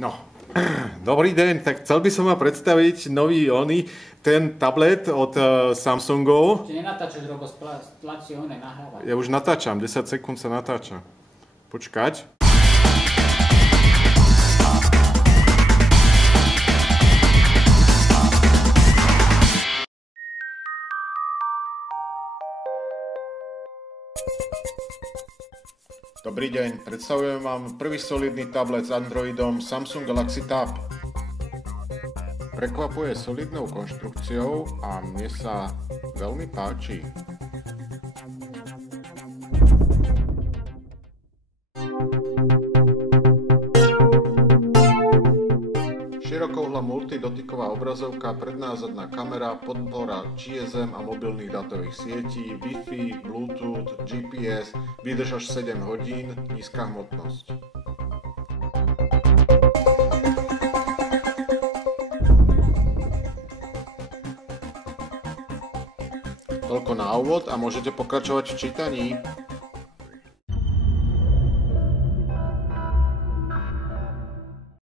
No, dobrý deň, tak chcel by som vám predstaviť nový ten tablet od Samsungov. Či nenatáčaš, Robo, stlačí nahrávať. Ja už natáčam, 10 sekúnd sa natáča. Počkať. Dobrý deň, predstavujem vám prvý solidný tablet s Androidom Samsung Galaxy Tab. Prekvapuje solidnou konštrukciou a mne sa veľmi páči. Širokouhla multidotyková obrazovka, prednázadná kamera, podpora GSM a mobilných dátových sietí, Wi-Fi, Bluetooth, GPS, vydrž až 7 hodín, nízka hmotnosť. Toľko na úvod a môžete pokračovať v čítaní.